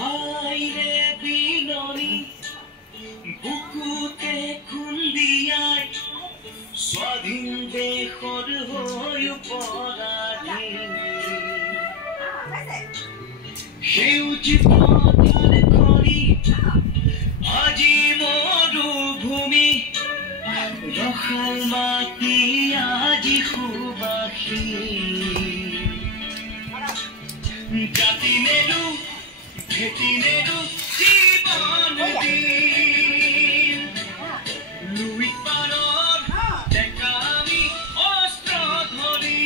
আইৰে বিননি বুকুতে খুন্দিয়াই স্বাধীন দেশৰ হৈ পৰাধীন সেউজী পথাৰ কৰি আজি মৰুভূমি ৰসাল মাটি আজি সুবাসী জাতি নেৰু ভেটি নেৰু জীৱন দিন লুইত পাৰৰ ডেকা আমি অস্ত্ৰ ধৰি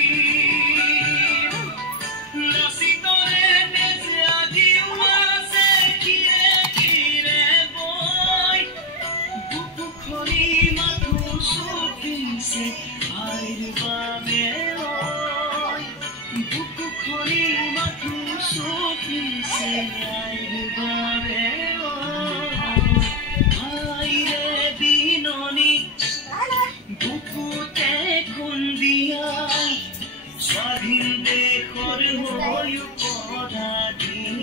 নাচি তৰে নেজে আজিও আছে কিৰে কিৰে বৈ বুকু খনি মাথো চপিছে আইৰ বাবে বুকু খনি মাথো চপিছে আইৰ বাবে আইৰে বিননি বুকুতে খুন্দিয়াই স্বাধীন দেশৰ হৈ পৰাধীন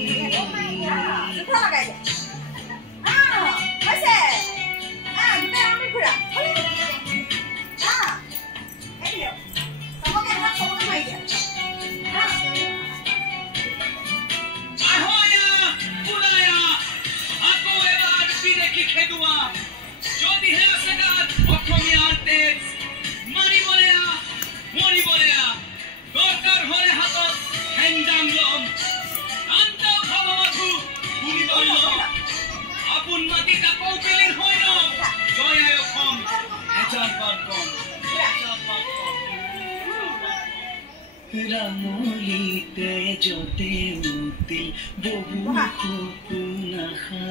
ৰামলিতে যতে উঠিল বহু সপোন আশা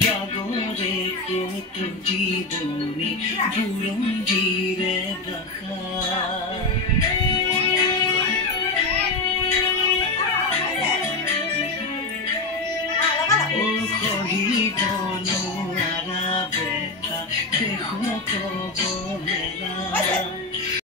ত্যাগৰে কত জীৱনী বুৰঞ্জীৰে ভাষা শহীদ নোৱাৰা বেটা দেশক অৱহেলা